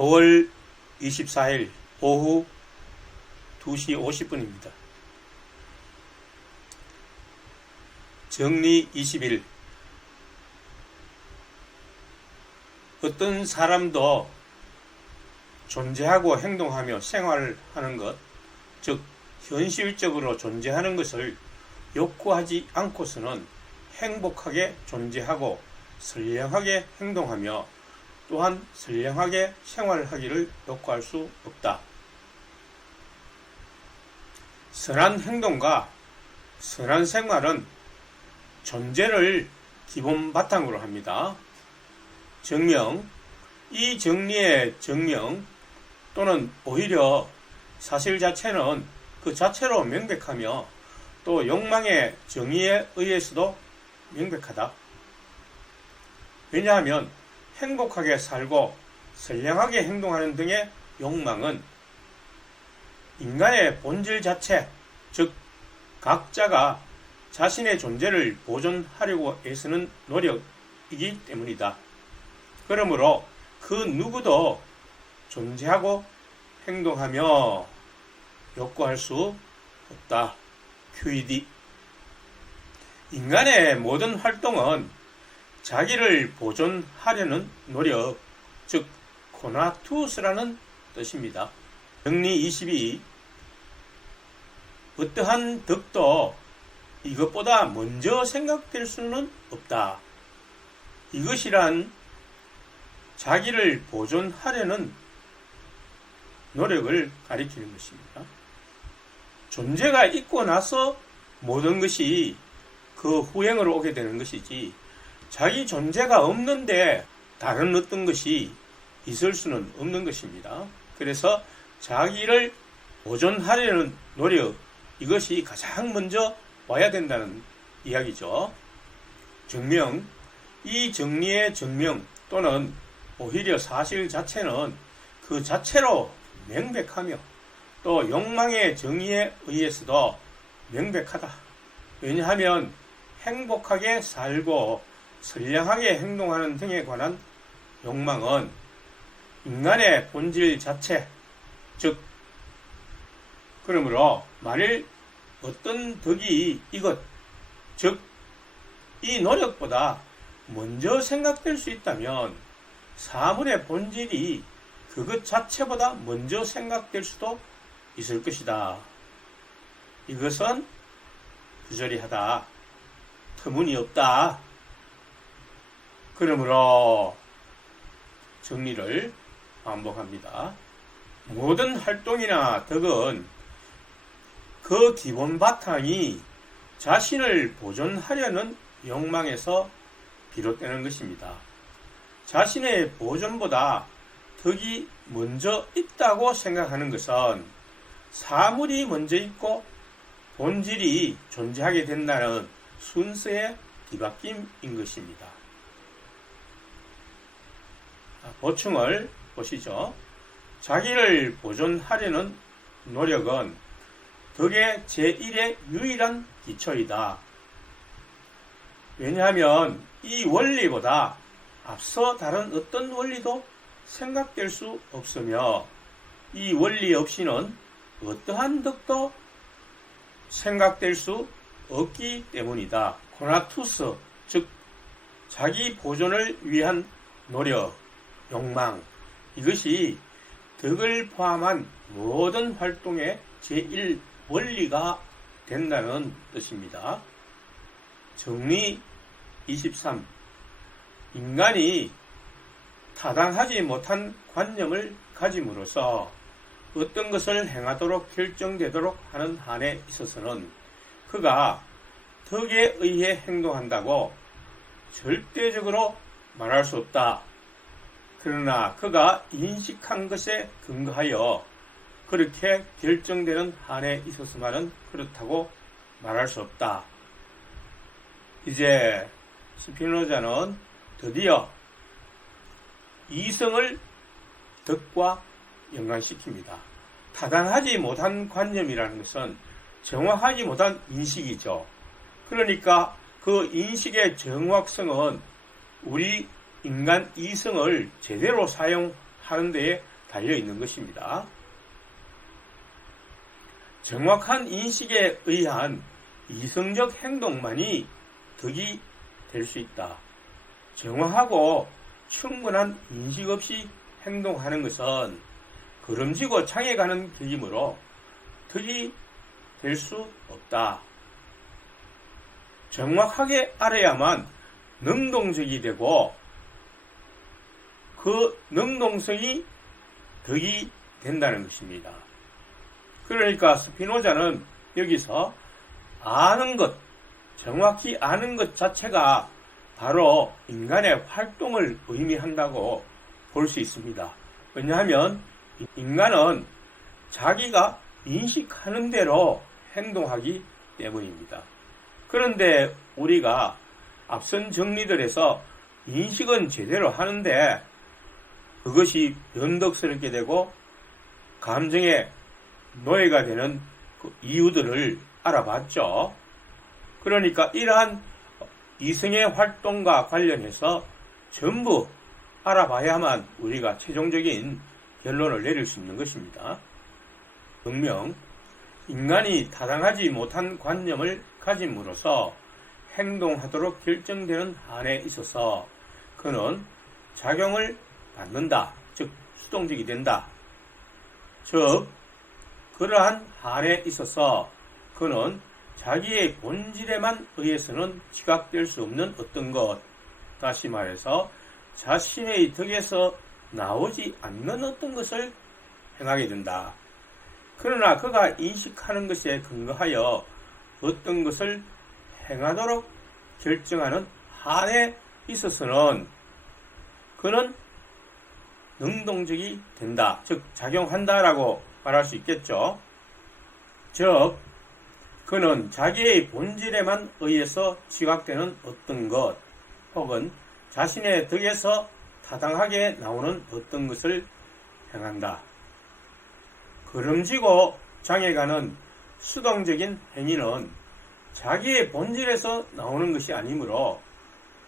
9월 24일 오후 2시 50분입니다. 정리 20일. 어떤 사람도 존재하고 행동하며 생활하는 것, 즉 현실적으로 존재하는 것을 욕구하지 않고서는 행복하게 존재하고 선량하게 행동하며 또한 선량하게 생활하기를 욕구할 수 없다. 선한 행동과 선한 생활은 존재를 기본 바탕으로 합니다. 정명, 이 정리의 정명 또는 오히려 사실 자체는 그 자체로 명백하며 또 욕망의 정의에 의해서도 명백하다. 왜냐하면 행복하게 살고 선량하게 행동하는 등의 욕망은 인간의 본질 자체, 즉 각자가 자신의 존재를 보존하려고 애쓰는 노력이기 때문이다. 그러므로 그 누구도 존재하고 행동하며 욕구할 수 없다. QED. 인간의 모든 활동은 자기를 보존하려는 노력, 즉 코나투스라는 뜻입니다. 정리 22. 어떠한 덕도 이것보다 먼저 생각될 수는 없다. 이것이란 자기를 보존하려는 노력을 가리키는 것입니다. 존재가 있고 나서 모든 것이 그 후행으로 오게 되는 것이지, 자기 존재가 없는데 다른 어떤 것이 있을 수는 없는 것입니다. 그래서 자기를 보존하려는 노력, 이것이 가장 먼저 와야 된다는 이야기죠. 정명, 이 정리의 정명 또는 오히려 사실 자체는 그 자체로 명백하며 또 욕망의 정의에 의해서도 명백하다. 왜냐하면 행복하게 살고 선량하게 행동하는 등에 관한 욕망은 인간의 본질 자체, 즉 그러므로 만일 어떤 덕이 이것, 즉 이 노력보다 먼저 생각될 수 있다면 사물의 본질이 그것 자체보다 먼저 생각될 수도 있을 것이다. 이것은 부조리하다. 터무니없다. 그러므로 정리를 반복합니다. 모든 활동이나 덕은 그 기본 바탕이 자신을 보존하려는 욕망에서 비롯되는 것입니다. 자신의 보존보다 덕이 먼저 있다고 생각하는 것은 사물이 먼저 있고 본질이 존재하게 된다는 순서의 뒤바뀜인 것입니다. 보충을 보시죠. 자기를 보존하려는 노력은 덕의 제1의 유일한 기초이다. 왜냐하면 이 원리보다 앞서 다른 어떤 원리도 생각될 수 없으며 이 원리 없이는 어떠한 덕도 생각될 수 없기 때문이다. 코나투스, 즉 자기 보존을 위한 노력, 욕망, 이것이 덕을 포함한 모든 활동의 제1 원리가 된다는 뜻입니다. 정리 23. 인간이 타당하지 못한 관념을 가짐으로써 어떤 것을 행하도록 결정되도록 하는 한에 있어서는 그가 덕에 의해 행동한다고 절대적으로 말할 수 없다. 그러나 그가 인식한 것에 근거하여 그렇게 결정되는 한에 있어서만은 그렇다고 말할 수 없다. 이제 스피노자는 드디어 이성을 덕과 연관시킵니다. 타당하지 못한 관념이라는 것은 정확하지 못한 인식이죠. 그러니까 그 인식의 정확성은 우리 인간 이성을 제대로 사용하는 하는 데에 달려 있는 것입니다. 정확한 인식에 의한 이성적 행동만이 덕이 될 수 있다. 정확하고 충분한 인식 없이 행동하는 것은 걸음지고 장에 가는 길이므로 덕이 될 수 없다. 정확하게 알아야만 능동적이 되고 그 능동성이 덕이 된다는 것입니다. 그러니까 스피노자는 여기서 아는 것, 정확히 아는 것 자체가 바로 인간의 활동을 의미한다고 볼 수 있습니다. 왜냐하면 인간은 자기가 인식하는 대로 행동하기 때문입니다. 그런데 우리가 앞선 정리들에서 인식은 제대로 하는데 그것이 변덕스럽게 되고 감정의 노예가 되는 그 이유들을 알아봤죠. 그러니까 이러한 이성의 활동과 관련해서 전부 알아봐야만 우리가 최종적인 결론을 내릴 수 있는 것입니다. 분명 인간이 타당하지 못한 관념을 가짐으로써 행동하도록 결정되는 한에 있어서 그는 작용을 받는다. 즉 수동적이 된다. 즉 그러한 한에 있어서 그는 자기의 본질에만 의해서는 지각될 수 없는 어떤 것, 다시 말해서 자신의 덕에서 나오지 않는 어떤 것을 행하게 된다. 그러나 그가 인식하는 것에 근거하여 어떤 것을 행하도록 결정하는 한에 있어서는 그는 능동적이 된다. 즉 작용한다라고 말할 수 있겠죠. 즉 그는 자기의 본질에만 의해서 지각되는 어떤 것 혹은 자신의 덕에서 타당하게 나오는 어떤 것을 행한다. 걸음지고 장에 가는 수동적인 행위는 자기의 본질에서 나오는 것이 아니므로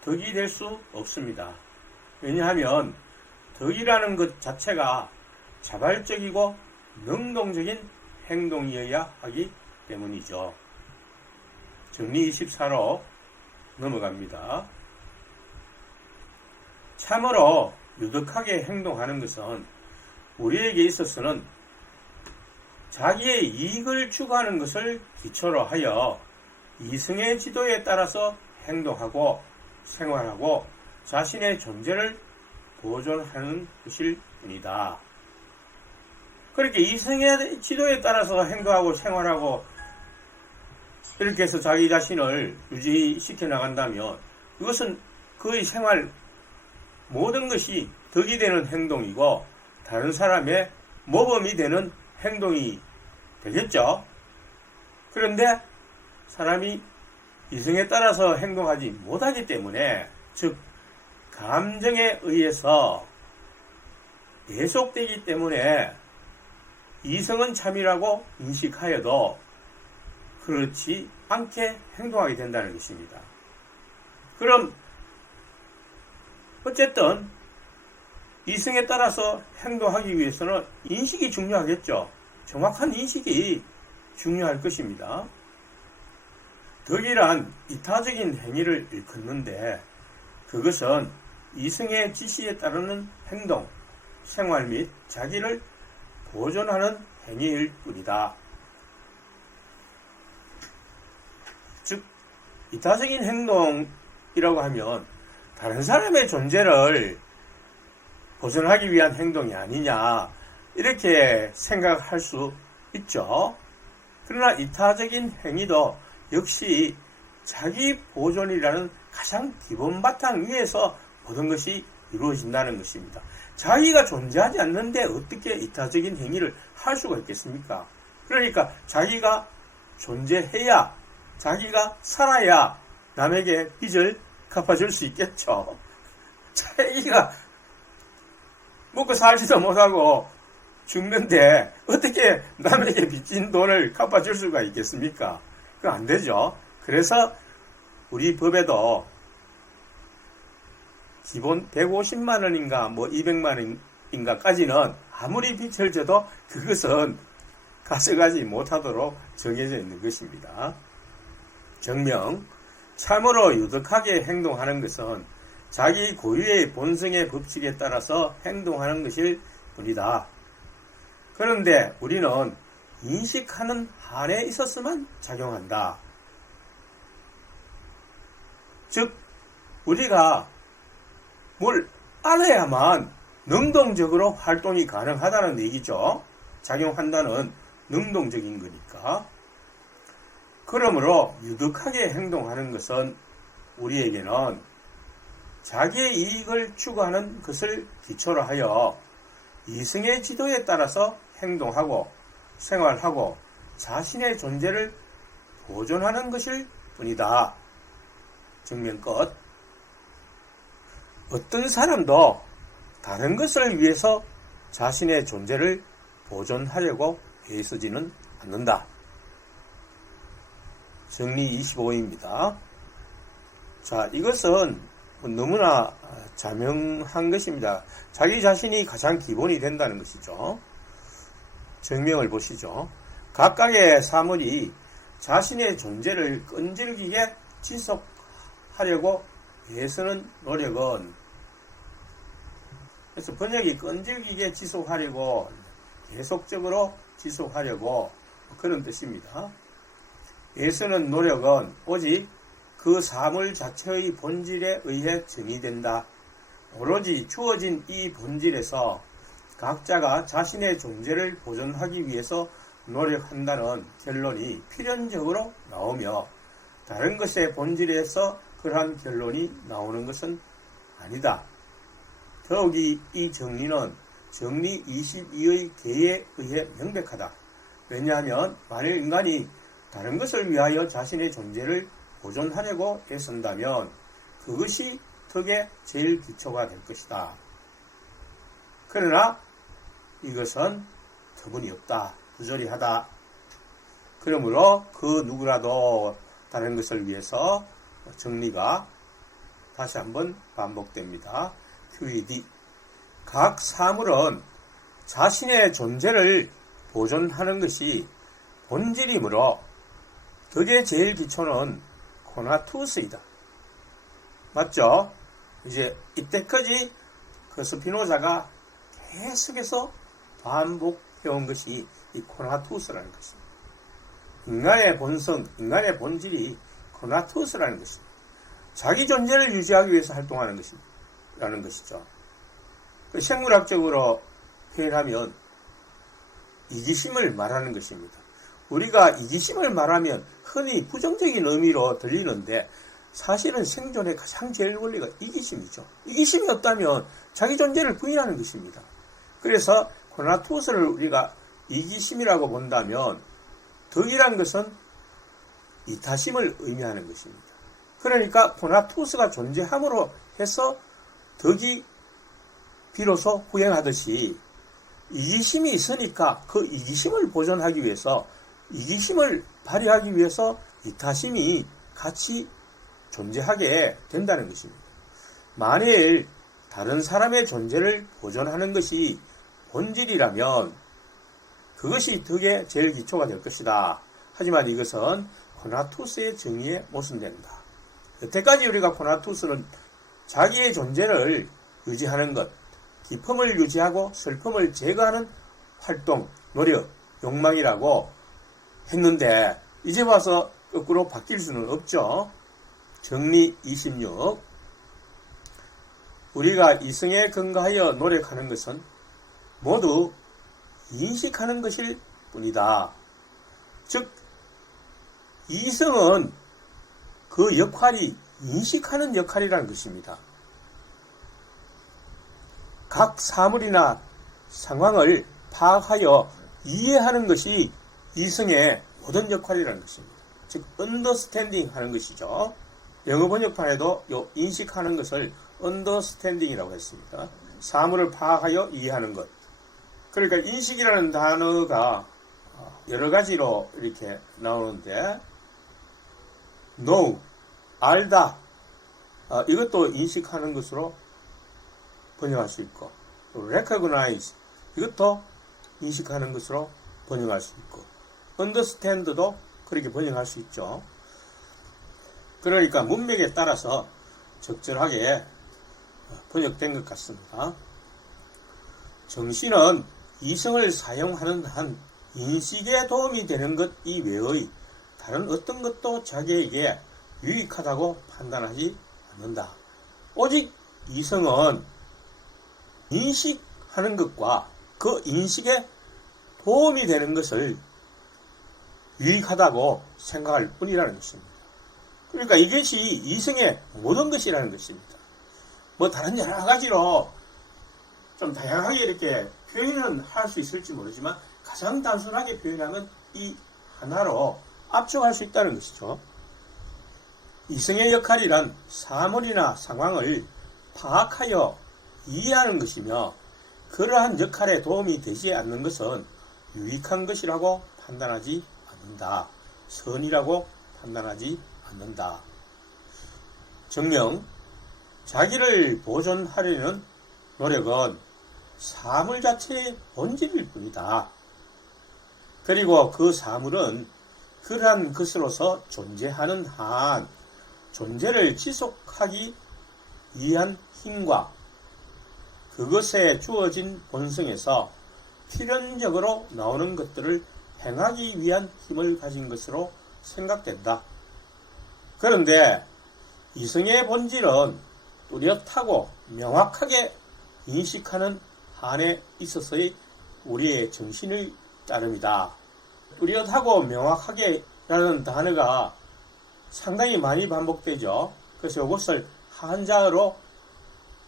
덕이 될 수 없습니다. 왜냐하면 덕이라는 것 자체가 자발적이고 능동적인 행동이어야 하기 때문이죠. 정리 24로 넘어갑니다. 참으로 유덕하게 행동하는 것은 우리에게 있어서는 자기의 이익을 추구하는 것을 기초로 하여 이성의 지도에 따라서 행동하고 생활하고 자신의 존재를 보존하는 것일 뿐이다. 그렇게 이성의 지도에 따라서 행동하고 생활하고 이렇게 해서 자기 자신을 유지시켜 나간다면 그것은 그의 생활 모든 것이 덕이 되는 행동이고 다른 사람의 모범이 되는 행동이 되겠죠. 그런데 사람이 이성에 따라서 행동하지 못하기 때문에 즉 감정에 의해서 계속되기 때문에 이성은 참이라고 인식하여도 그렇지 않게 행동하게 된다는 것입니다. 그럼 어쨌든 이성에 따라서 행동하기 위해서는 인식이 중요하겠죠. 정확한 인식이 중요할 것입니다. 덕이란 이타적인 행위를 일컫는데 그것은 이성의 지시에 따르는 행동, 생활 및 자기를 보존하는 행위일 뿐이다. 즉 이타적인 행동이라고 하면 다른 사람의 존재를 보존하기 위한 행동이 아니냐 이렇게 생각할 수 있죠. 그러나 이타적인 행위도 역시 자기 보존이라는 가장 기본 바탕 위에서 모든 것이 이루어진다는 것입니다. 자기가 존재하지 않는데 어떻게 이타적인 행위를 할 수가 있겠습니까? 그러니까 자기가 존재해야 자기가 살아야 남에게 빚을 갚아줄 수 있겠죠. 자기가 먹고 살지도 못하고 죽는데 어떻게 남에게 빚진 돈을 갚아줄 수가 있겠습니까? 그건 안 되죠. 그래서 우리 법에도 기본 150만 원인가 뭐 200만 원 인가까지는 아무리 빛을 줘도 그것은 가져가지 못하도록 정해져 있는 것입니다. 정명, 참으로 유득하게 행동하는 것은 자기 고유의 본성의 법칙에 따라서 행동하는 것일 뿐이다. 그런데 우리는 인식하는 한에 있어서만 작용한다. 즉, 우리가 뭘 알아야만 능동적으로 활동이 가능하다는 얘기죠. 작용한다는 능동적인 거니까. 그러므로 유득하게 행동하는 것은 우리에게는 자기의 이익을 추구하는 것을 기초로 하여 이성의 지도에 따라서 행동하고 생활하고 자신의 존재를 보존하는 것일 뿐이다. 정면 끝. 어떤 사람도 다른 것을 위해서 자신의 존재를 보존하려고 애쓰지는 않는다. 정리 25입니다. 자, 이것은 너무나 자명한 것입니다. 자기 자신이 가장 기본이 된다는 것이죠. 정명을 보시죠. 각각의 사물이 자신의 존재를 끈질기게 지속하려고 애쓰는 노력은, 그래서 번역이 끈질기게 지속하려고, 계속적으로 지속하려고 그런 뜻입니다. 애쓰는 노력은 오직 그 사물 자체의 본질에 의해 정의된다. 오로지 주어진 이 본질에서 각자가 자신의 존재를 보존하기 위해서 노력한다는 결론이 필연적으로 나오며 다른 것의 본질에서 그러한 결론이 나오는 것은 아니다. 더욱이 이 정리는 정리 22의 계에 의해 명백하다. 왜냐하면 만일 인간이 다른 것을 위하여 자신의 존재를 보존하려고 애쓴다면 그것이 덕의 제일 기초가 될 것이다. 그러나 이것은 터무니없다. 부조리하다. 그러므로 그 누구라도 다른 것을 위해서 정리가 다시 한번 반복됩니다. QED. 각 사물은 자신의 존재를 보존하는 것이 본질이므로 덕의 제일 기초는 코나투스이다. 맞죠? 이제 이때까지 그 스피노자가 계속해서 반복해온 것이 이 코나투스라는 것입니다. 인간의 본성, 인간의 본질이 코나투스라는 것입니다. 자기 존재를 유지하기 위해서 활동하는 것이라는 것이죠. 생물학적으로 표현하면 이기심을 말하는 것입니다. 우리가 이기심을 말하면 흔히 부정적인 의미로 들리는데 사실은 생존의 가장 제일 원리가 이기심이죠. 이기심이 없다면 자기 존재를 부인하는 것입니다. 그래서 코나투스를 우리가 이기심이라고 본다면 덕이란 것은 이타심을 의미하는 것입니다. 그러니까 코나투스가 존재함으로 해서 덕이 비로소 후행하듯이 이기심이 있으니까 그 이기심을 보존하기 위해서 이기심을 발휘하기 위해서 이타심이 같이 존재하게 된다는 것입니다. 만일 다른 사람의 존재를 보존하는 것이 본질이라면 그것이 덕의 제일 기초가 될 것이다. 하지만 이것은 코나투스의 정의에 모순된다. 여태까지 우리가 코나투스는 자기의 존재를 유지하는 것, 기쁨을 유지하고 슬픔을 제거하는 활동, 노력, 욕망이라고 했는데 이제 와서 거꾸로 바뀔 수는 없죠. 정리 26. 우리가 이성에 근거하여 노력하는 것은 모두 인식하는 것일 뿐이다. 즉 이성은 그 역할이 인식하는 역할이라는 것입니다. 각 사물이나 상황을 파악하여 이해하는 것이 이성의 모든 역할이라는 것입니다. 즉 understanding 하는 것이죠. 영어 번역판에도 요 인식하는 것을 understanding이라고 했습니다. 사물을 파악하여 이해하는 것. 그러니까 인식이라는 단어가 여러 가지로 이렇게 나오는데 know, 알다, 이것도 인식하는 것으로 번역할 수 있고 또 recognize 이것도 인식하는 것으로 번역할 수 있고 understand도 그렇게 번역할 수 있죠. 그러니까 문맥에 따라서 적절하게 번역된 것 같습니다. 정신은 이성을 사용하는 한 인식에 도움이 되는 것 이외의 다른 어떤 것도 자기에게 유익하다고 판단하지 않는다. 오직 이성은 인식하는 것과 그 인식에 도움이 되는 것을 유익하다고 생각할 뿐이라는 것입니다. 그러니까 이것이 이성의 모든 것이라는 것입니다. 뭐 다른 여러 가지로 좀 다양하게 이렇게 표현은 할 수 있을지 모르지만 가장 단순하게 표현하면 이 하나로 압축할 수 있다는 것이죠. 이성의 역할이란 사물이나 상황을 파악하여 이해하는 것이며 그러한 역할에 도움이 되지 않는 것은 유익한 것이라고 판단하지 않는다. 선이라고 판단하지 않는다. 정녕 자기를 보존하려는 노력은 사물 자체의 본질일 뿐이다. 그리고 그 사물은 그러한 것으로서 존재하는 한 존재를 지속하기 위한 힘과 그것에 주어진 본성에서 필연적으로 나오는 것들을 행하기 위한 힘을 가진 것으로 생각된다. 그런데 이성의 본질은 뚜렷하고 명확하게 인식하는 한에 있어서의 우리의 정신의 따름이다. 뚜렷하고 명확하게 라는 단어가 상당히 많이 반복되죠. 그래서 이것을 한자어로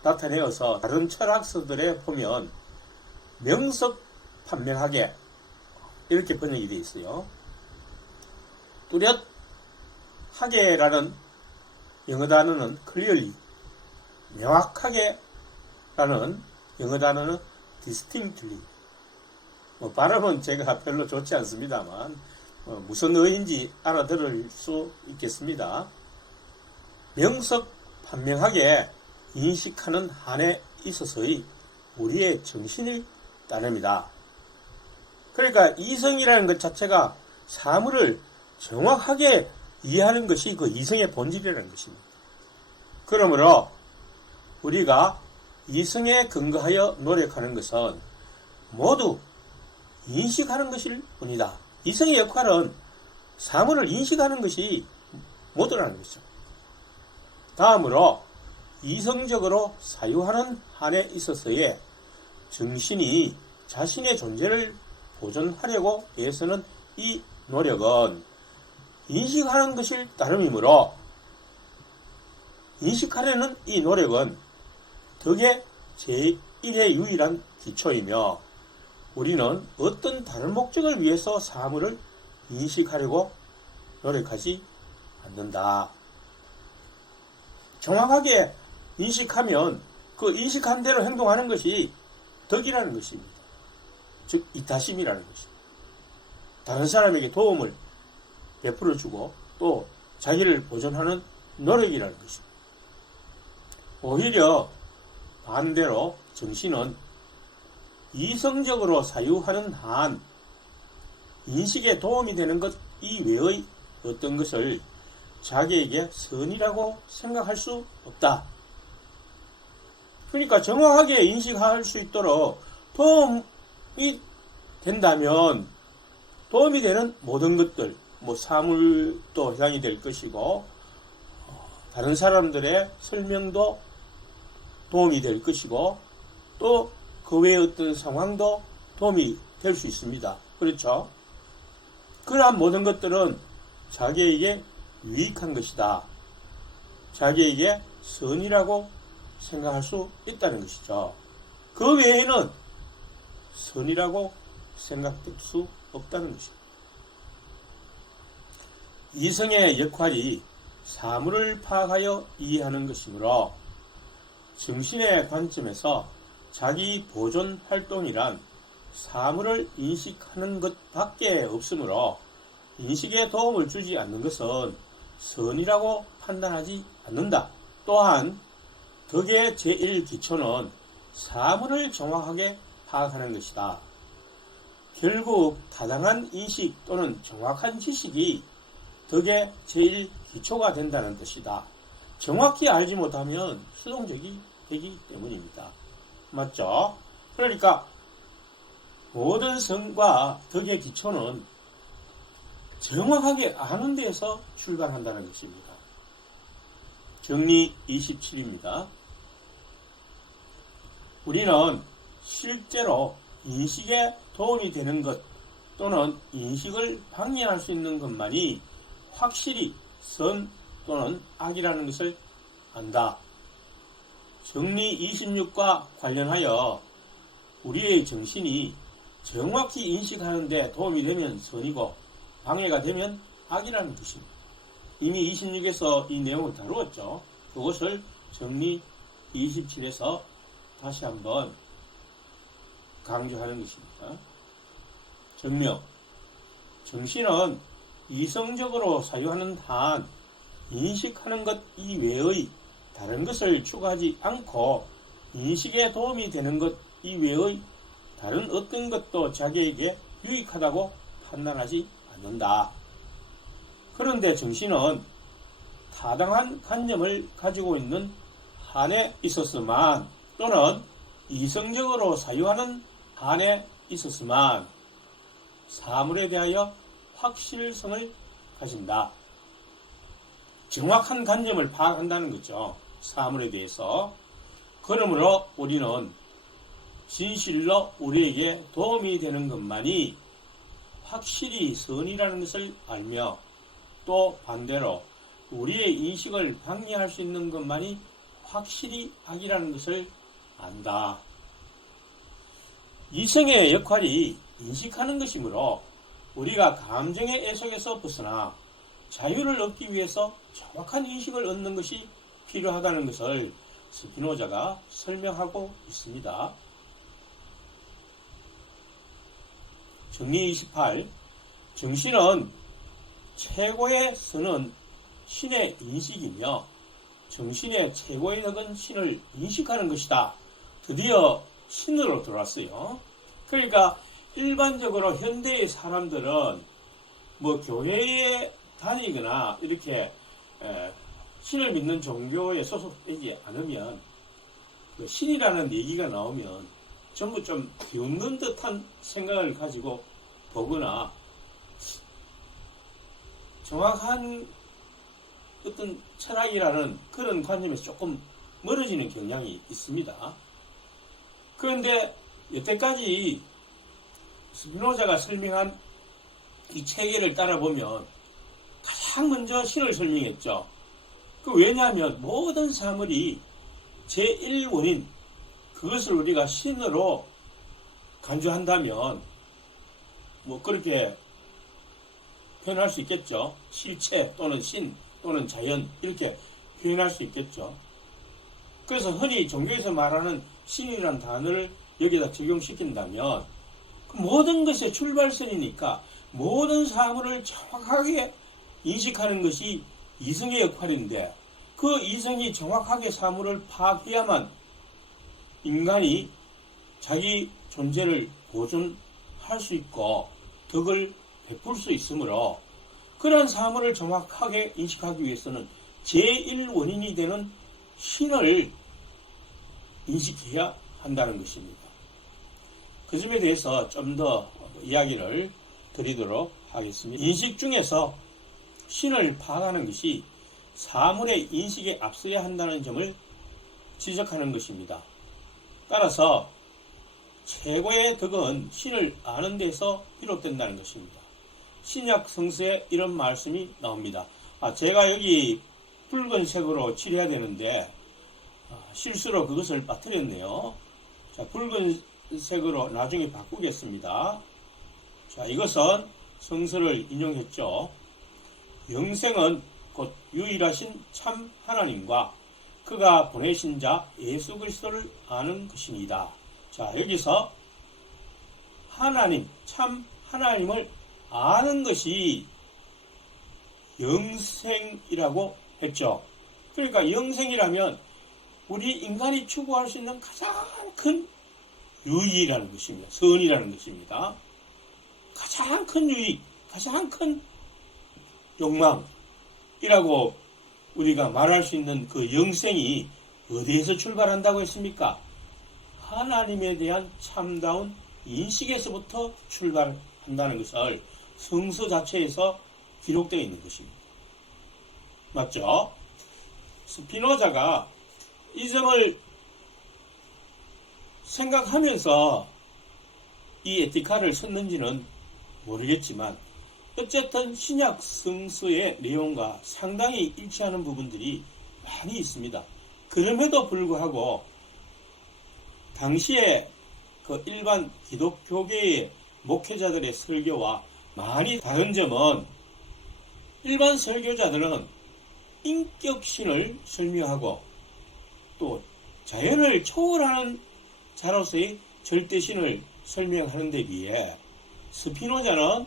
나타내어서 다른 철학서들에 보면 명석판명하게 이렇게 번역이 되어 있어요. 뚜렷하게라는 영어 단어는 clearly, 명확하게 라는 영어 단어는 distinctly. 발음은 제가 별로 좋지 않습니다만 무슨 의인지 알아들을 수 있겠습니다. 명석판명하게 인식하는 한에 있어서의 우리의 정신의 따름이다. 그러니까 이성이라는 것 자체가 사물을 정확하게 이해하는 것이 그 이성의 본질이라는 것입니다. 그러므로 우리가 이성에 근거하여 노력하는 것은 모두 인식하는 것일 뿐이다. 이성의 역할은 사물을 인식하는 것이 모두라는 것이죠. 다음으로 이성적으로 사유하는 한에 있어서의 정신이 자신의 존재를 보존하려고 애쓰는 이 노력은 인식하는 것일 따름이므로 인식하려는 이 노력은 덕의 제1의 유일한 기초이며 우리는 어떤 다른 목적을 위해서 사물을 인식하려고 노력하지 않는다. 정확하게 인식하면 그 인식한 대로 행동하는 것이 덕이라는 것입니다. 즉 이타심이라는 것입니다. 다른 사람에게 도움을 베풀어주고 또 자기를 보존하는 노력이라는 것입니다. 오히려 반대로 정신은 이성적으로 사유하는 한 인식에 도움이 되는 것 이외의 어떤 것을 자기에게 선이라고 생각할 수 없다. 그러니까 정확하게 인식할 수 있도록 도움이 된다면 도움이 되는 모든 것들, 사물도 해당이 될 것이고 다른 사람들의 설명도 도움이 될 것이고 또 그 외의 어떤 상황도 도움이 될 수 있습니다. 그렇죠? 그러한 모든 것들은 자기에게 유익한 것이다. 자기에게 선이라고 생각할 수 있다는 것이죠. 그 외에는 선이라고 생각될 수 없다는 것입니다. 이성의 역할이 사물을 파악하여 이해하는 것이므로 정신의 관점에서 자기 보존 활동이란 사물을 인식하는 것밖에 없으므로 인식에 도움을 주지 않는 것은 선이라고 판단하지 않는다. 또한 덕의 제1기초는 사물을 정확하게 파악하는 것이다. 결국 타당한 인식 또는 정확한 지식이 덕의 제일 기초가 된다는 뜻이다. 정확히 알지 못하면 수동적이 되기 때문입니다. 맞죠? 그러니까 모든 성과 덕의 기초는 정확하게 아는 데에서 출발한다는 것입니다. 정리 27입니다. 우리는 실제로 인식에 도움이 되는 것 또는 인식을 방해할 수 있는 것만이 확실히 선 또는 악이라는 것을 안다. 정리 26과 관련하여 우리의 정신이 정확히 인식하는 데 도움이 되면 선이고 방해가 되면 악이라는 뜻입니다. 이미 26에서 이 내용을 다루었죠. 그것을 정리 27에서 다시 한번 강조하는 것입니다. 정명. 정신은 이성적으로 사유하는 한 인식하는 것 이외의 다른 것을 추구하지 않고 인식에 도움이 되는 것 이외의 다른 어떤 것도 자기에게 유익하다고 판단하지 않는다. 그런데 정신은 타당한 관념을 가지고 있는 한에 있었으만 또는 이성적으로 사유하는 한에 있었으만 사물에 대하여 확실성을 가진다. 정확한 관념을 파악한다는 거죠. 사물에 대해서. 그러므로 우리는 진실로 우리에게 도움이 되는 것만이 확실히 선이라는 것을 알며 또 반대로 우리의 인식을 방해할 수 있는 것만이 확실히 악이라는 것을 안다. 이성의 역할이 인식하는 것이므로 우리가 감정의 애속에서 벗어나 자유를 얻기 위해서 정확한 인식을 얻는 것이 필요하다는 것을 스피노자가 설명하고 있습니다. 정리 28. 정신은 최고의 선은 신의 인식이며 정신의 최고의 덕은 신을 인식하는 것이다. 드디어 신으로 들어왔어요. 그러니까 일반적으로 현대의 사람들은 뭐 교회에 다니거나 이렇게 신을 믿는 종교에 소속되지 않으면 그 신이라는 얘기가 나오면 전부 좀 비웃는 듯한 생각을 가지고 보거나 정확한 어떤 철학이라는 그런 관념에서 조금 멀어지는 경향이 있습니다. 그런데 여태까지 스피노자가 설명한 이 체계를 따라보면 가장 먼저 신을 설명했죠. 왜냐하면 모든 사물이 제1원인 그것을 우리가 신으로 간주한다면 뭐 그렇게 표현할 수 있겠죠. 실체 또는 신 또는 자연 이렇게 표현할 수 있겠죠. 그래서 흔히 종교에서 말하는 신이라는 단어를 여기다 적용시킨다면 그 모든 것의 출발선이니까 모든 사물을 정확하게 인식하는 것이 이성의 역할인데 그 이성이 정확하게 사물을 파악해야만 인간이 자기 존재를 보존할 수 있고 덕을 베풀 수 있으므로 그러한 사물을 정확하게 인식하기 위해서는 제1원인이 되는 신을 인식해야 한다는 것입니다. 그 점에 대해서 좀 더 이야기를 드리도록 하겠습니다. 인식 중에서 신을 파악하는 것이 사물의 인식에 앞서야 한다는 점을 지적하는 것입니다. 따라서 최고의 덕은 신을 아는 데서 비롯된다는 것입니다. 신약 성서에 이런 말씀이 나옵니다. 제가 여기 붉은색으로 칠해야 되는데 실수로 그것을 빠뜨렸네요. 자, 붉은색으로 나중에 바꾸겠습니다. 자, 이것은 성서를 인용했죠. 영생은 곧 유일하신 참 하나님과 그가 보내신 자 예수 그리스도를 아는 것입니다. 자, 여기서 하나님, 참 하나님을 아는 것이 영생이라고 했죠. 그러니까 영생이라면 우리 인간이 추구할 수 있는 가장 큰 유익이라는 것입니다. 선이라는 것입니다. 가장 큰 유익, 가장 큰 욕망이라고 우리가 말할 수 있는 그 영생이 어디에서 출발한다고 했습니까? 하나님에 대한 참다운 인식에서부터 출발한다는 것을 성서 자체에서 기록되어 있는 것입니다. 맞죠? 스피노자가 이 점을 생각하면서 이 에티카를 썼는지는 모르겠지만 어쨌든 신약 성서의 내용과 상당히 일치하는 부분들이 많이 있습니다. 그럼에도 불구하고 당시에 그 일반 기독교계의 목회자들의 설교와 많이 다른 점은 일반 설교자들은 인격신을 설명하고 또 자연을 초월하는 자로서의 절대신을 설명하는 데 비해 스피노자는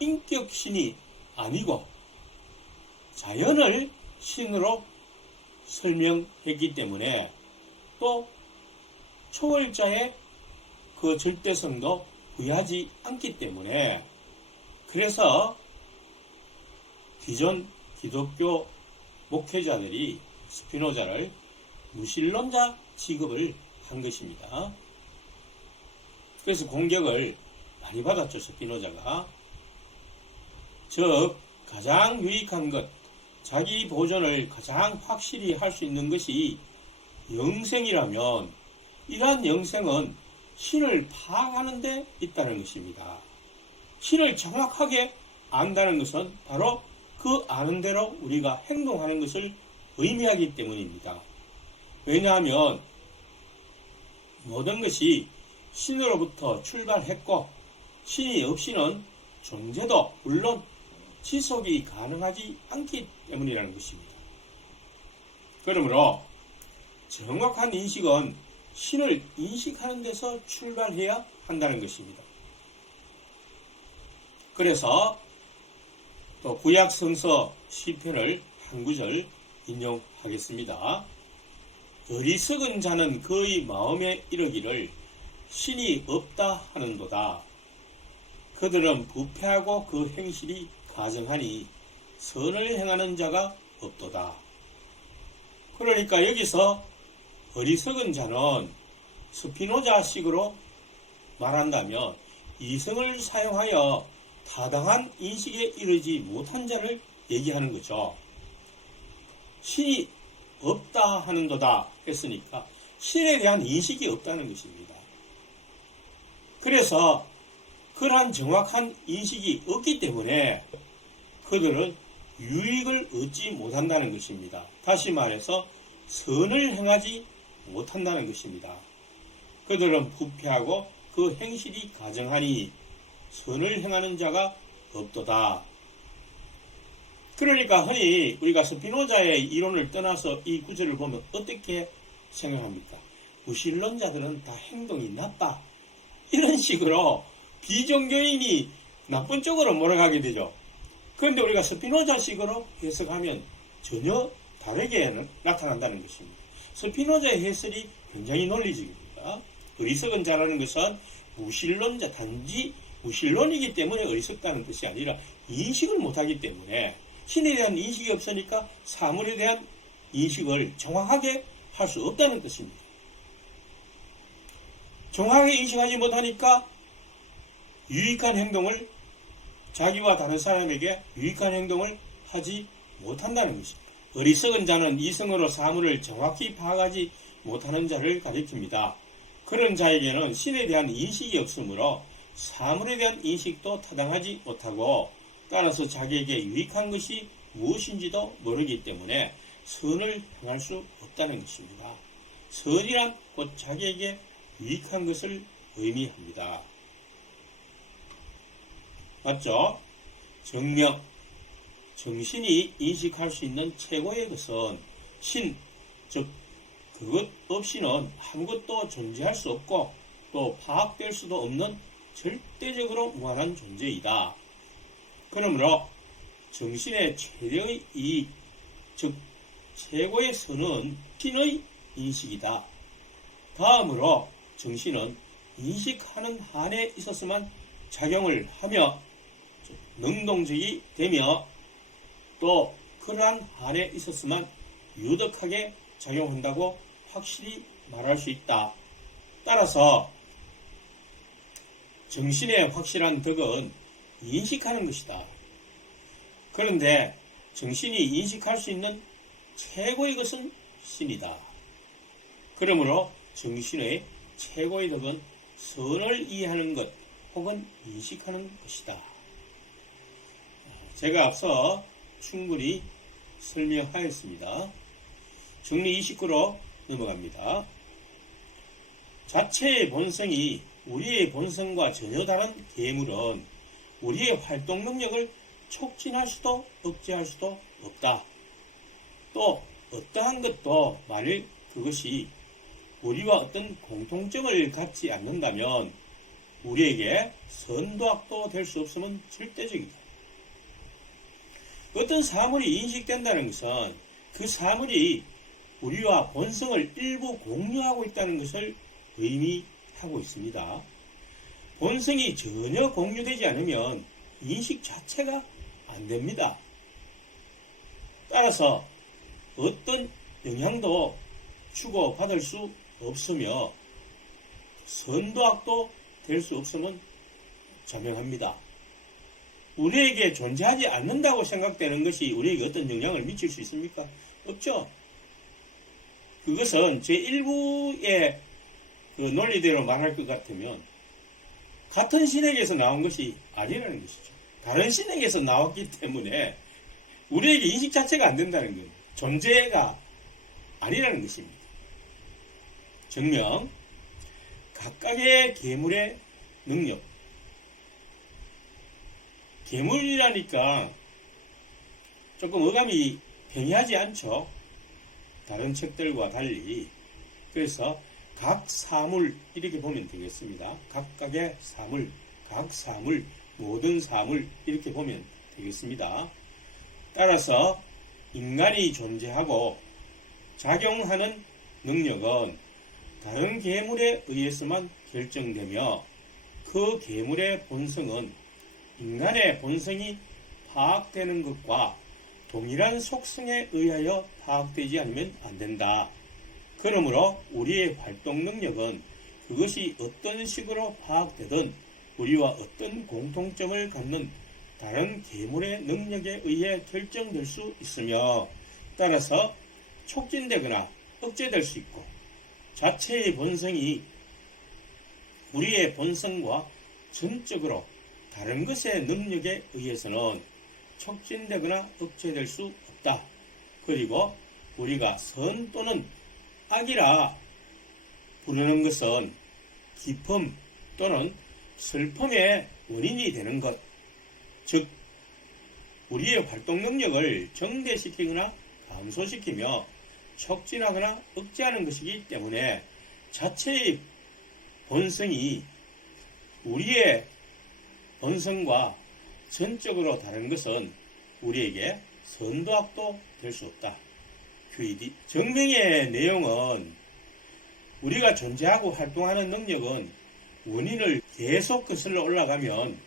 인격신이 아니고 자연을 신으로 설명했기 때문에 또 초월자의 그 절대성도 부여하지 않기 때문에 그래서 기존 기독교 목회자들이 스피노자를 무신론자 취급을 한 것입니다. 그래서 공격을 많이 받았죠, 스피노자가. 즉, 가장 유익한 것, 자기 보존을 가장 확실히 할 수 있는 것이 영생이라면 이러한 영생은 신을 파악하는 데 있다는 것입니다. 신을 정확하게 안다는 것은 바로 그 아는 대로 우리가 행동하는 것을 의미하기 때문입니다. 왜냐하면 모든 것이 신으로부터 출발했고 신이 없이는 존재도 물론 지속이 가능하지 않기 때문이라는 것입니다. 그러므로 정확한 인식은 신을 인식하는 데서 출발해야 한다는 것입니다. 그래서 또 구약 성서 시편을 한 구절 인용하겠습니다. 어리석은 자는 그의 마음에 이르기를 신이 없다 하는도다. 그들은 부패하고 그 행실이 가증하니 선을 행하는 자가 없도다. 그러니까 여기서 어리석은 자는 스피노자식으로 말한다면 이성을 사용하여 타당한 인식에 이르지 못한 자를 얘기하는 거죠. 신이 없다 하는도다 했으니까 신에 대한 인식이 없다는 것입니다. 그래서 그러한 정확한 인식이 없기 때문에 그들은 유익을 얻지 못한다는 것입니다. 다시 말해서 선을 행하지 못한다는 것입니다. 그들은 부패하고 그 행실이 가증하니 선을 행하는 자가 없도다. 그러니까 흔히 우리가 스피노자의 이론을 떠나서 이 구절을 보면 어떻게 생각합니까? 무신론자들은 다 행동이 나빠. 이런 식으로 비종교인이 나쁜 쪽으로 몰아가게 되죠. 그런데 우리가 스피노자식으로 해석하면 전혀 다르게 나타난다는 것입니다. 스피노자의 해설이 굉장히 논리적입니다. 어리석은 자라는 것은 무신론자, 단지 무신론이기 때문에 어리석다는 뜻이 아니라 인식을 못하기 때문에 신에 대한 인식이 없으니까 사물에 대한 인식을 정확하게 할 수 없다는 뜻입니다. 정확하게 인식하지 못하니까 유익한 행동을 자기와 다른 사람에게 유익한 행동을 하지 못한다는 것입니다. 어리석은 자는 이성으로 사물을 정확히 파악하지 못하는 자를 가리킵니다. 그런 자에게는 신에 대한 인식이 없으므로 사물에 대한 인식도 타당하지 못하고 따라서 자기에게 유익한 것이 무엇인지도 모르기 때문에 선을 행할 수 없다는 것입니다. 선이란 곧 자기에게 유익한 것을 의미합니다. 맞죠? 정령, 정신이 인식할 수 있는 최고의 것은 신, 즉 그것 없이는 아무것도 존재할 수 없고 또 파악될 수도 없는 절대적으로 무한한 존재이다. 그러므로 정신의 최대의 이익, 즉 최고의 선은 신의 인식이다. 다음으로 정신은 인식하는 한에 있어서만 작용을 하며 능동적이 되며 또 그러한 한에 있어서만 유덕하게 작용한다고 확실히 말할 수 있다. 따라서 정신의 확실한 덕은 인식하는 것이다. 그런데 정신이 인식할 수 있는 최고의 것은 신이다. 그러므로 정신의 최고의 덕은 선을 이해하는 것 혹은 인식하는 것이다. 제가 앞서 충분히 설명하였습니다. 정리 29로 넘어갑니다. 자체의 본성이 우리의 본성과 전혀 다른 괴물은 우리의 활동 능력을 촉진할 수도 억제할 수도 없다. 또 어떠한 것도 만일 그것이 우리와 어떤 공통점을 갖지 않는다면 우리에게 선도 악도 될 수 없음은 절대적이다. 어떤 사물이 인식된다는 것은 그 사물이 우리와 본성을 일부 공유하고 있다는 것을 의미하고 있습니다. 본성이 전혀 공유되지 않으면 인식 자체가 안 됩니다. 따라서 어떤 영향도 주고받을 수 없으며 선도 악도 될 수 없음은 자명합니다. 우리에게 존재하지 않는다고 생각되는 것이 우리에게 어떤 영향을 미칠 수 있습니까? 없죠. 그것은 제1부의 그 논리대로 말할 것 같으면 같은 신에게서 나온 것이 아니라는 것이죠. 다른 신에게서 나왔기 때문에 우리에게 인식 자체가 안 된다는 것, 존재가 아니라는 것입니다. 증명, 각각의 괴물의 능력. 괴물이라니까 조금 어감이 평이하지 않죠. 다른 책들과 달리. 그래서 각 사물 이렇게 보면 되겠습니다. 각각의 사물, 각 사물, 모든 사물 이렇게 보면 되겠습니다. 따라서 인간이 존재하고 작용하는 능력은 다른 괴물에 의해서만 결정되며 그 괴물의 본성은 인간의 본성이 파악되는 것과 동일한 속성에 의하여 파악되지 않으면 안 된다. 그러므로 우리의 활동 능력은 그것이 어떤 식으로 파악되든 우리와 어떤 공통점을 갖는 다른 괴물의 능력에 의해 결정될 수 있으며 따라서 촉진되거나 억제될 수 있고 자체의 본성이 우리의 본성과 전적으로 다른 것의 능력에 의해서는 촉진되거나 억제될 수 없다. 그리고 우리가 선 또는 악이라 부르는 것은 기쁨 또는 슬픔의 원인이 되는 것, 즉 우리의 활동 능력을 정대시키거나 감소시키며 촉진하거나 억제하는 것이기 때문에 자체의 본성이 우리의 본성과 전적으로 다른 것은 우리에게 선도 악도 될 수 없다. QED. 정명의 내용은 우리가 존재하고 활동하는 능력은 원인을 계속 거슬러 올라가면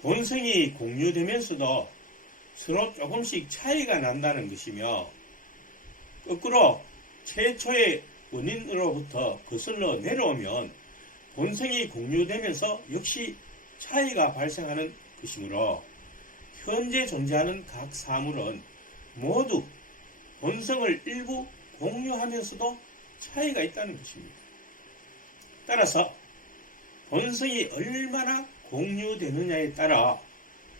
본성이 공유되면서도 서로 조금씩 차이가 난다는 것이며 거꾸로 최초의 원인으로부터 거슬러 내려오면 본성이 공유되면서 역시 차이가 발생하는 것이므로 현재 존재하는 각 사물은 모두 본성을 일부 공유하면서도 차이가 있다는 것입니다. 따라서 본성이 얼마나 공유되느냐에 따라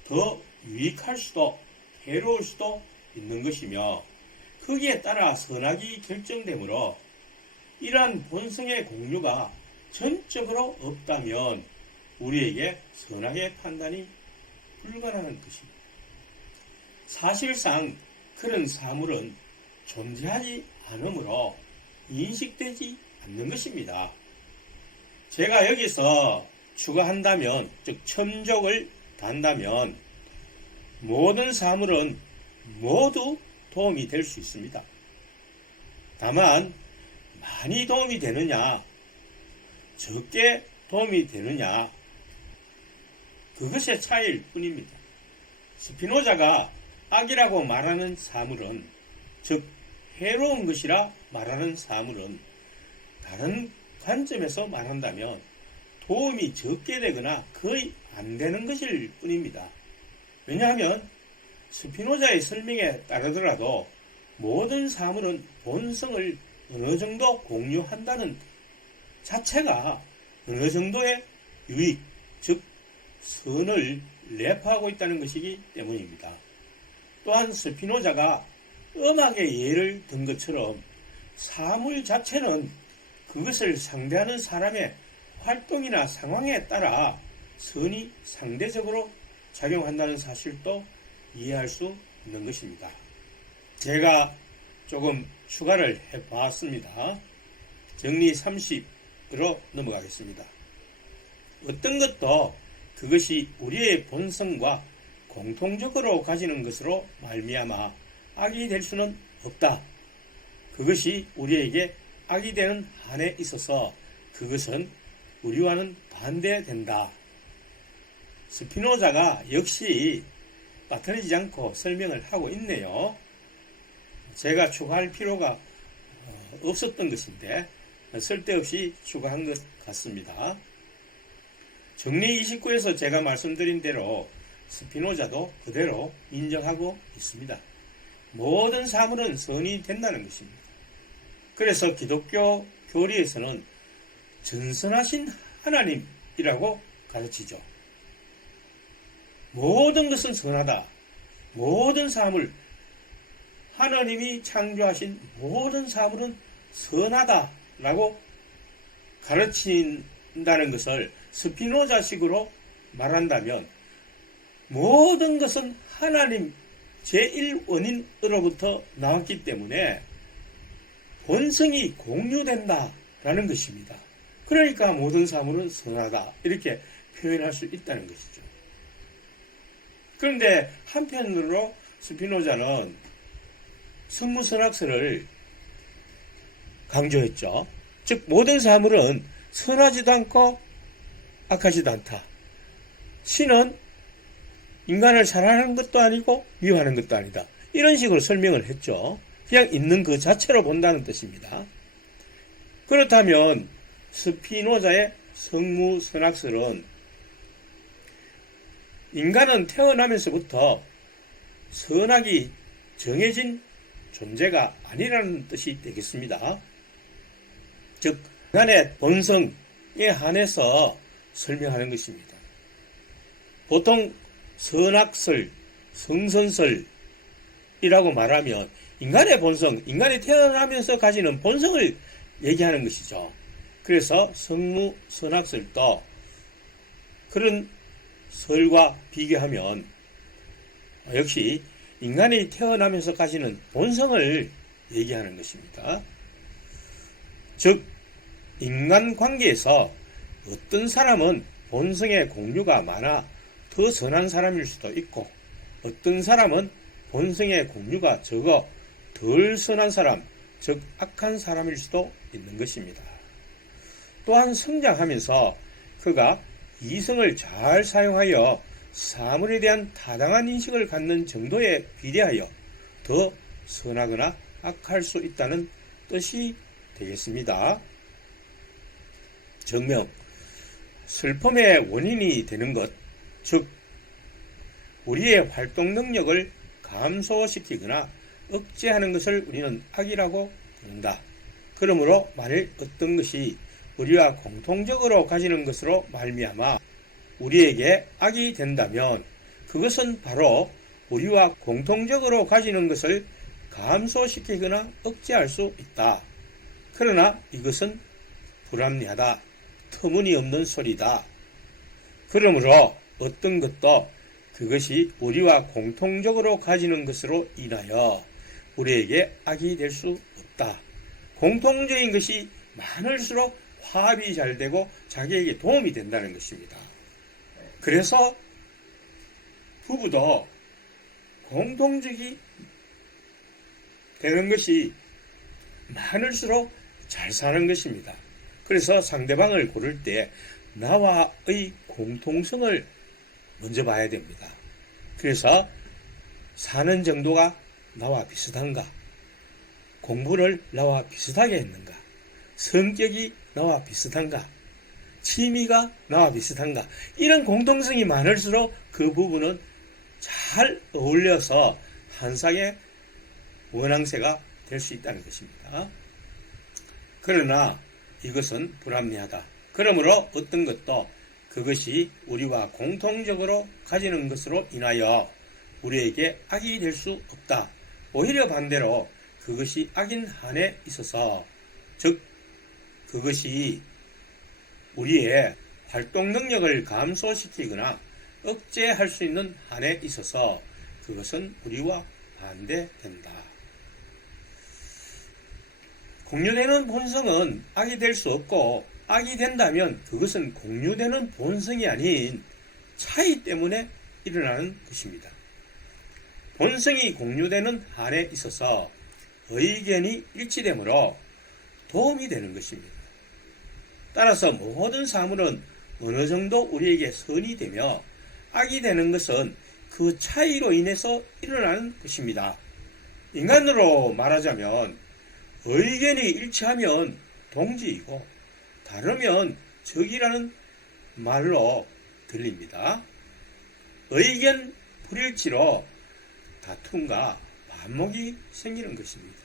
더 유익할 수도 해로울 수도 있는 것이며 거기에 따라 선악이 결정되므로 이러한 본성의 공유가 전적으로 없다면 우리에게 선악의 판단이 불가능한 것입니다. 사실상 그런 사물은 존재하지 않으므로 인식되지 않는 것입니다. 제가 여기서 추가한다면, 즉 첨족을 단다면 모든 사물은 모두 도움이 될 수 있습니다. 다만 많이 도움이 되느냐, 적게 도움이 되느냐, 그것의 차이일 뿐입니다. 스피노자가 악이라고 말하는 사물은, 즉 해로운 것이라 말하는 사물은 다른 관점에서 말한다면 도움이 적게 되거나 거의 안 되는 것일 뿐입니다. 왜냐하면 스피노자의 설명에 따르더라도 모든 사물은 본성을 어느 정도 공유한다는 자체가 어느 정도의 유익, 즉 선을 내포하고 있다는 것이기 때문입니다. 또한 스피노자가 음악의 예를 든 것처럼 사물 자체는 그것을 상대하는 사람의 활동이나 상황에 따라 선이 상대적으로 작용한다는 사실도 이해할 수 있는 것입니다. 제가 조금 추가를 해봤습니다. 정리 30으로 넘어가겠습니다. 어떤 것도 그것이 우리의 본성과 공통적으로 가지는 것으로 말미암아 악이 될 수는 없다. 그것이 우리에게 악이 되는 한에 있어서 그것은 우리와는 반대된다. 스피노자가 역시 빠뜨리지 않고 설명을 하고 있네요. 제가 추가할 필요가 없었던 것인데 쓸데없이 추가한 것 같습니다. 정리 29에서 제가 말씀드린 대로 스피노자도 그대로 인정하고 있습니다. 모든 사물은 선이 된다는 것입니다. 그래서 기독교 교리에서는 전선하신 하나님이라고 가르치죠. 모든 것은 선하다. 모든 사물, 하나님이 창조하신 모든 사물은 선하다라고 가르친다는 것을 스피노자식으로 말한다면 모든 것은 하나님 제1원인으로부터 나왔기 때문에 본성이 공유된다라는 것입니다. 그러니까 모든 사물은 선하다 이렇게 표현할 수 있다는 것이죠. 그런데 한편으로 스피노자는 성무선악설을 강조했죠. 즉 모든 사물은 선하지도 않고 악하지도 않다. 신은 인간을 사랑하는 것도 아니고 미워하는 것도 아니다. 이런 식으로 설명을 했죠. 그냥 있는 그 자체로 본다는 뜻입니다. 그렇다면 스피노자의 성무선악설은 인간은 태어나면서부터 선악이 정해진 존재가 아니라는 뜻이 되겠습니다. 즉 인간의 본성에 한해서 설명하는 것입니다. 보통 선악설, 성선설이라고 말하면 인간의 본성, 인간이 태어나면서 가지는 본성을 얘기하는 것이죠. 그래서 성무선악설도 그런 설과 비교하면 역시 인간이 태어나면서 가지는 본성을 얘기하는 것입니다. 즉 인간관계에서 어떤 사람은 본성의 공유가 많아 더 선한 사람일 수도 있고 어떤 사람은 본성의 공유가 적어 덜 선한 사람, 즉 악한 사람일 수도 있는 것입니다. 또한 성장하면서 그가 이성을 잘 사용하여 사물에 대한 타당한 인식을 갖는 정도에 비례하여 더 선하거나 악할 수 있다는 뜻이 되겠습니다. 정명, 슬픔의 원인이 되는 것, 즉 우리의 활동 능력을 감소시키거나 억제하는 것을 우리는 악이라고 부른다. 그러므로 만일 어떤 것이 우리와 공통적으로 가지는 것으로 말미암아 우리에게 악이 된다면 그것은 바로 우리와 공통적으로 가지는 것을 감소시키거나 억제할 수 있다. 그러나 이것은 불합리하다. 터무니없는 소리다. 그러므로 어떤 것도 그것이 우리와 공통적으로 가지는 것으로 인하여 우리에게 악이 될 수 없다. 공통적인 것이 많을수록 화합이 잘 되고 자기에게 도움이 된다는 것입니다. 그래서 부부도 공통적이 되는 것이 많을수록 잘 사는 것입니다. 그래서 상대방을 고를 때 나와의 공통성을 먼저 봐야 됩니다. 그래서 사는 정도가 나와 비슷한가? 공부를 나와 비슷하게 했는가? 성격이 나와 비슷한가? 취미가 나와 비슷한가? 이런 공통성이 많을수록 그 부분은 잘 어울려서 한 쌍의 원앙새가 될 수 있다는 것입니다. 그러나 이것은 불합리하다. 그러므로 어떤 것도 그것이 우리와 공통적으로 가지는 것으로 인하여 우리에게 악이 될 수 없다. 오히려 반대로 그것이 악인 한에 있어서, 즉 그것이 우리의 활동 능력을 감소시키거나 억제할 수 있는 한에 있어서 그것은 우리와 반대된다. 공유되는 본성은 악이 될 수 없고, 악이 된다면 그것은 공유되는 본성이 아닌 차이 때문에 일어나는 것입니다. 본성이 공유되는 한에 있어서 의견이 일치되므로 도움이 되는 것입니다. 따라서 모든 사물은 어느 정도 우리에게 선이 되며 악이 되는 것은 그 차이로 인해서 일어나는 것입니다. 인간으로 말하자면 의견이 일치하면 동지이고 다르면 적이라는 말로 들립니다. 의견 불일치로 다툼과 반목이 생기는 것입니다.